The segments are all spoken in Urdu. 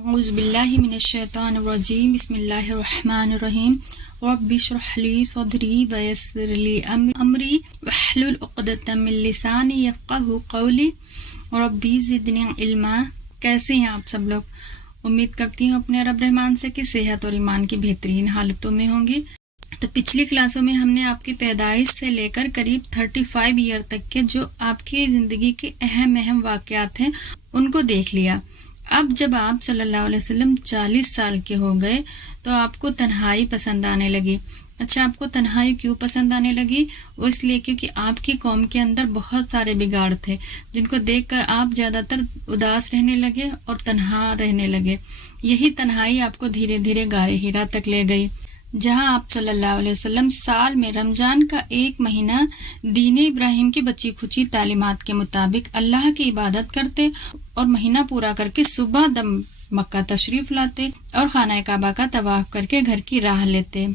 اعوذ باللہ من الشیطان الرجیم بسم اللہ الرحمن الرحیم رب اشرح لی صدری ویسر لی امری واحلل عقدۃ من لسانی یفقہوا قولی ربی زدنی علما۔ کیسے ہیں آپ سب لوگ؟ امید کرتی ہوں اپنے رب رحمان سے کہ صحت اور ایمان کی بہترین حالتوں میں ہوں گی۔ تو پچھلی کلاسوں میں ہم نے آپ کی پیدائش سے لے کر قریب 35 ایئر تک کے جو آپ کی زندگی کے اہم واقعات ہیں ان کو دیکھ لیا۔ اب جب آپ صلی اللہ علیہ وسلم 40 سال کے ہو گئے تو آپ کو تنہائی پسند آنے لگی۔ اچھا، آپ کو تنہائی کیوں پسند آنے لگی؟ وہ اس لیے کیونکہ آپ کی قوم کے اندر بہت سارے بگاڑ تھے جن کو دیکھ کر آپ زیادہ تر اداس رہنے لگے اور تنہا رہنے لگے۔ یہی تنہائی آپ کو دھیرے دھیرے غار حرا تک لے گئی، جہاں آپ صلی اللہ علیہ وسلم سال میں رمضان کا 1 مہینہ دین ابراہیم کی بچی کھچی تعلیمات کے مطابق اللہ کی عبادت کرتے اور مہینہ پورا کر کے صبح دم مکہ تشریف لاتے اور خانہ کعبہ کا طواف کر کے گھر کی راہ لیتے۔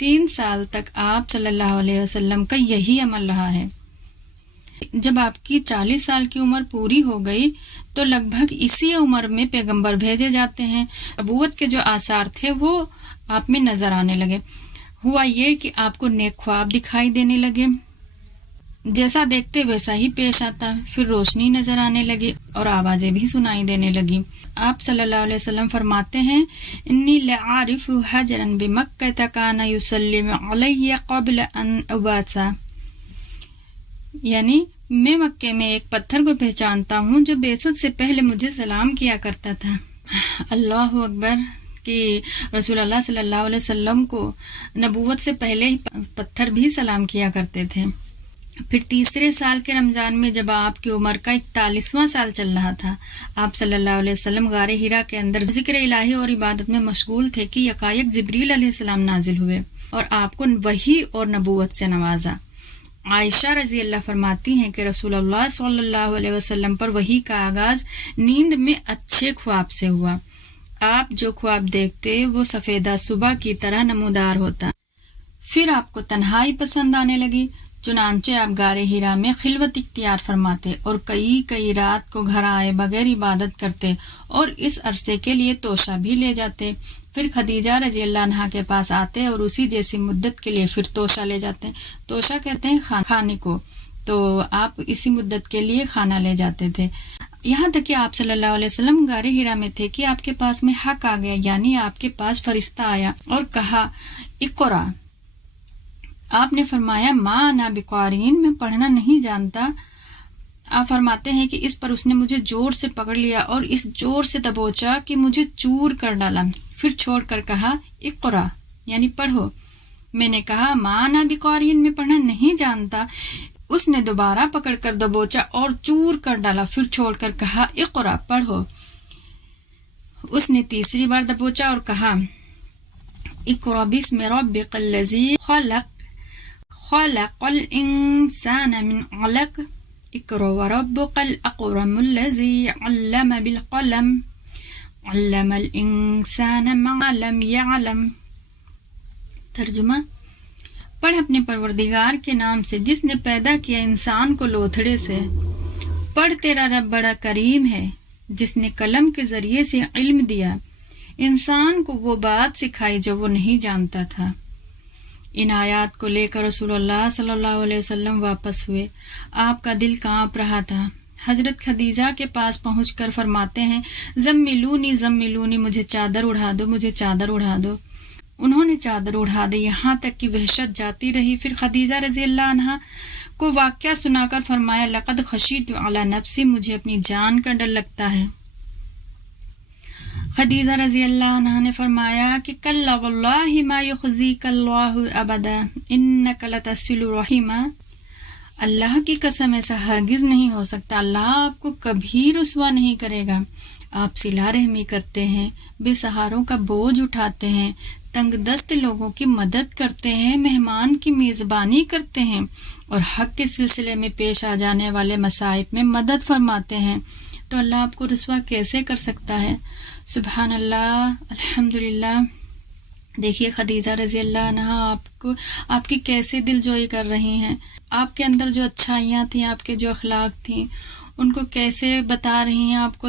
3 سال تک آپ صلی اللہ علیہ وسلم کا یہی عمل رہا ہے۔ جب آپ کی 40 سال کی عمر پوری ہو گئی تو لگ بھگ اسی عمر میں پیغمبر بھیجے جاتے ہیں۔ نبوت کے جو آثار تھے وہ آپ میں نظر آنے لگے۔ ہوا یہ کہ آپ کو نیک خواب دکھائی دینے لگے، جیسا دیکھتے ویسا ہی پیش آتا، پھر روشنی نظر آنے لگی اور آوازیں بھی سنائی دینے لگی۔ آپ صلی اللہ علیہ وسلم فرماتے ہیں انی لعارف حجرا بمکہ کان یسلم علی قبل ان ابعث، یعنی میں مکے میں ایک پتھر کو پہچانتا ہوں جو بعثت سے پہلے مجھے سلام کیا کرتا تھا۔ اللہ اکبر، کہ رسول اللہ صلی اللہ علیہ وسلم کو نبوت سے پہلے ہی پتھر بھی سلام کیا کرتے تھے۔ پھر تیسرے سال کے رمضان میں جب آپ کی عمر کا 41واں سال چل رہا تھا، آپ صلی اللہ علیہ وسلم غار حرا کے اندر ذکر الہی اور عبادت میں مشغول تھے کہ یکایک جبریل علیہ السلام نازل ہوئے اور آپ کو وحی اور نبوت سے نوازا۔ عائشہ رضی اللہ فرماتی ہیں کہ رسول اللہ صلی اللہ علیہ وسلم پر وحی کا آغاز نیند میں اچھے خواب سے ہوا۔ آپ جو خواب دیکھتے وہ سفیدہ صبح کی طرح نمودار ہوتا۔ پھر آپ کو تنہائی پسند آنے لگی، چنانچہ آپ غار حرا میں خلوت اختیار فرماتے اور کئی رات کو گھر آئے بغیر عبادت کرتے اور اس عرصے کے لیے توشہ بھی لے جاتے۔ پھر خدیجہ رضی اللہ عنہا کے پاس آتے اور اسی جیسی مدت کے لیے پھر توشہ لے جاتے۔ توشہ کہتے ہیں کھانے کو، تو آپ اسی مدت کے لیے کھانا لے جاتے تھے، یہاں تک کہ آپ صلی اللہ علیہ وسلم غار حرا میں تھے کہ آپ کے پاس میں حق آ گیا، یعنی آپ کے پاس فرشتہ آیا اور کہا اقرا۔ آپ نے فرمایا ما انا بقارئ، میں پڑھنا نہیں جانتا۔ آپ فرماتے ہیں کہ اس پر اس نے مجھے زور سے پکڑ لیا اور اس زور سے دبوچا کہ مجھے چور کر ڈالا، پھر چھوڑ کر کہا اقرا، یعنی پڑھو۔ میں نے کہا ما انا بقارئ، میں پڑھنا نہیں جانتا۔ اس نے دوبارہ پکڑ کر دبوچا اور چور کر ڈالا، پھر چھوڑ کر کہا اقرا، پڑھو۔ اس نے تیسری بار دبوچا اور کہا اقرا بسم ربک الذی خلق خلق الانسان من علق اقرا وربک الاکرم الذی علم بالقلم علم الانسان ما لم یعلم۔ ترجمہ: پڑھ اپنے پروردگار کے نام سے جس نے پیدا کیا انسان کو لوتھڑے سے۔ پڑھ تیرا رب بڑا کریم ہے جس نے قلم کے ذریعے سے علم دیا، انسان کو وہ بات سکھائی جو وہ نہیں جانتا تھا۔ ان آیات کو لے کر رسول اللہ صلی اللہ علیہ وسلم واپس ہوئے۔ آپ کا دل کانپ رہا تھا۔ حضرت خدیجہ کے پاس پہنچ کر فرماتے ہیں زملونی زملونی، مجھے چادر اڑا دو، مجھے چادر اڑا دو۔ انہوں نے چادر اڑا دی، یہاں تک کہ وحشت جاتی رہی۔ پھر خدیجہ رضی اللہ عنہا کو واقعہ سنا کر فرمایا لقد خشیت علی نفسی، مجھے اپنی جان کا ڈر لگتا ہے۔ خدیجہ رضی اللہ عنہا نے فرمایا کہ کلا واللہ ما یخزیک اللہ ابدا انک لتصل الرحم، اللہ کی قسم ایسا ہرگز نہیں ہو سکتا، اللہ آپ کو کبھی رسوا نہیں کرے گا۔ آپ صلہ رحمی کرتے ہیں، بے سہاروں کا بوجھ اٹھاتے ہیں، تنگ دست لوگوں کی مدد کرتے ہیں، مہمان کی میزبانی کرتے ہیں اور حق کے سلسلے میں پیش آ جانے والے مصائب میں مدد فرماتے ہیں، تو اللہ آپ کو رسوا کیسے کر سکتا ہے؟ سبحان اللہ، الحمدللہ۔ دیکھیے خدیجہ رضی اللہ عنہا آپ کی کیسے دل جوئی کر رہی ہیں۔ آپ کے اندر جو اچھائیاں تھیں، آپ کے جو اخلاق تھیں، ان کو کیسے بتا رہی ہیں آپ کو،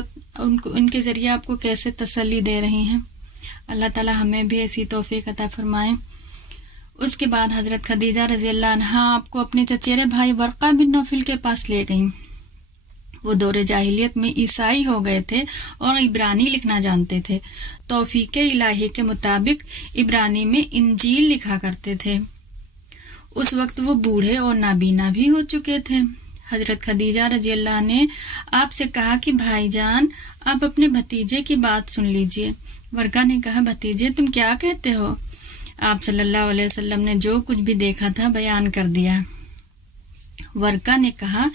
ان کے ذریعے آپ کو کیسے تسلی دے رہی ہیں۔ اللہ تعالی ہمیں بھی ایسی توفیق عطا فرمائے۔ اس کے بعد حضرت خدیجہ رضی اللہ عنہا آپ کو اپنے چچیرے بھائی ورقہ بن نوفل کے پاس لے گئیں۔ وہ دور جاہلیت میں عیسائی ہو گئے تھے اور عبرانی لکھنا جانتے تھے۔ توفیق الہی کے مطابق عبرانی میں انجیل لکھا کرتے تھے۔ اس وقت وہ بوڑھے اور نابینا بھی ہو چکے تھے۔ حضرت خدیجہ رضی اللہ نے آپ سے کہا کہ بھائی جان، آپ اپنے بھتیجے کی بات سن لیجئے۔ ورقہ نے کہا، بھتیجے تم کیا کہتے ہو؟ آپ صلی اللہ علیہ وسلم نے جو کچھ بھی دیکھا تھا بیان کر دیا۔ ورقہ نے کہا،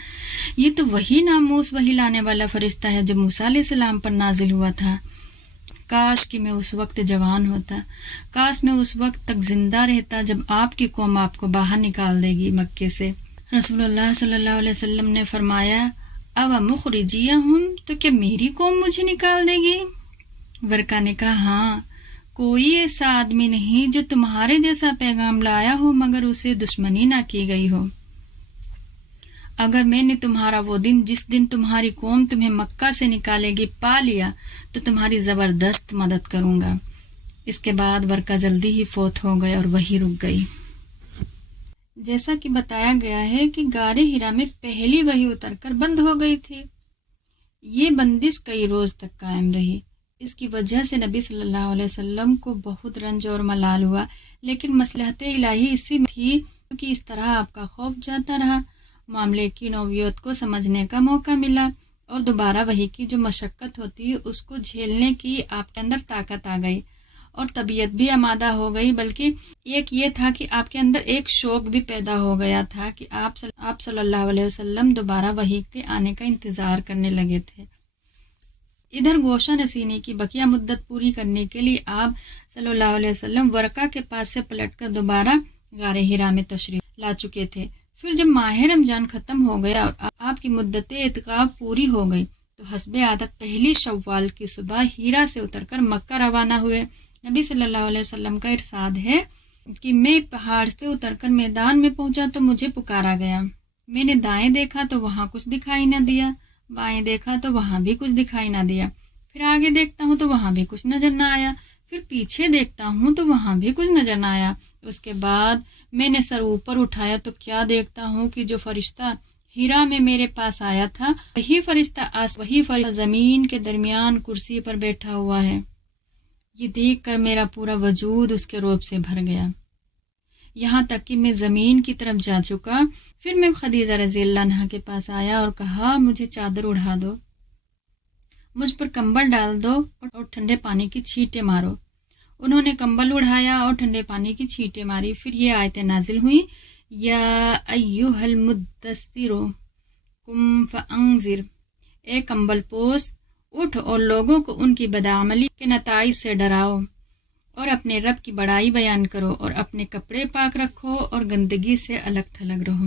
یہ تو وہی ناموس وہی لانے والا فرشتہ ہے جو موسیٰ علیہ السلام پر نازل ہوا تھا۔ کاش کہ میں اس وقت جوان ہوتا، کاش میں اس وقت تک زندہ رہتا جب آپ کی قوم آپ کو باہر نکال دے گی مکے سے۔ رسول اللہ صلی اللہ علیہ وسلم نے فرمایا، اب مخرجیہم، تو کیا میری قوم مجھے نکال دے گی؟ ورقہ نے کہا، ہاں، کوئی ایسا آدمی نہیں جو تمہارے جیسا پیغام لایا ہو مگر اسے دشمنی نہ کی گئی ہو۔ اگر میں نے تمہارا وہ دن جس دن تمہاری قوم تمہیں مکہ سے نکالے گی پا لیا تو تمہاری زبردست مدد کروں گا۔ اس کے بعد ورقہ جلدی ہی فوت ہو گئے اور وہی رک گئی۔ جیسا کہ بتایا گیا ہے کہ غار حرا میں پہلی وحی اتر کر بند ہو گئی تھی۔ یہ بندش کئی روز تک قائم رہی۔ اس کی وجہ سے نبی صلی اللہ علیہ وسلم کو بہت رنج اور ملال ہوا، لیکن مصلحت الہی اسی میں تھی کیونکہ اس طرح آپ کا خوف جاتا رہا، معاملے کی نوعیت کو سمجھنے کا موقع ملا اور دوبارہ وحی کی جو مشقت ہوتی ہے اس کو جھیلنے کی آپ کے اندر طاقت آ گئی اور طبیعت بھی آمادہ ہو گئی، بلکہ ایک یہ تھا کہ آپ کے اندر ایک شوق بھی پیدا ہو گیا تھا کہ آپ صلی اللہ علیہ وسلم دوبارہ وحی کے آنے کا انتظار کرنے لگے تھے۔ ادھر گوشہ نشینی کی بقیہ مدت پوری کرنے کے لیے آپ صلی اللہ علیہ وسلم ورقہ کے پاس سے پلٹ کر دوبارہ غار حرا میں تشریف لا چکے تھے۔ پھر جب ماہ رمضان ختم ہو گیا، آپ کی مدت اعتکاف پوری ہو گئی تو حسب عادت پہلی شوال کی صبح حرا سے اتر کر مکہ روانہ ہوئے۔ نبی صلی اللہ علیہ وسلم کا ارشاد ہے کہ میں پہاڑ سے اتر کر میدان میں پہنچا تو مجھے پکارا گیا۔ میں نے دائیں دیکھا تو وہاں کچھ دکھائی نہ دیا، بائیں دیکھا تو وہاں بھی کچھ دکھائی نہ دیا، پھر آگے دیکھتا ہوں تو وہاں بھی کچھ نظر نہ آیا، پھر پیچھے دیکھتا ہوں تو وہاں بھی کچھ نظر نہ آیا۔ اس کے بعد میں نے سر اوپر اٹھایا تو کیا دیکھتا ہوں کہ جو فرشتہ حرا میں میرے پاس آیا تھا وہی فرشتہ زمین کے درمیان کرسی پر بیٹھا ہوا ہے۔ یہ دیکھ کر میرا پورا وجود اس کے رعب سے بھر گیا، یہاں تک کہ میں زمین کی طرف جا چکا۔ پھر میں خدیجہ رضی اللہ عنہا کے پاس آیا اور کہا، مجھے چادر اڑا دو، مجھ پر کمبل ڈال دو اور ٹھنڈے پانی کی چھینٹیں مارو۔ انہوں نے کمبل اڑایا اور ٹھنڈے پانی کی چھینٹیں ماری۔ پھر یہ آیتیں نازل ہوئیں، یا ایھا المدثر قم فانذر، اے کمبل پوش اٹھ اور لوگوں کو ان کی بدعملی کے نتائج سے ڈراؤ اور اپنے رب کی بڑائی بیان کرو اور اپنے کپڑے پاک رکھو اور گندگی سے الگ تھلگ رہو۔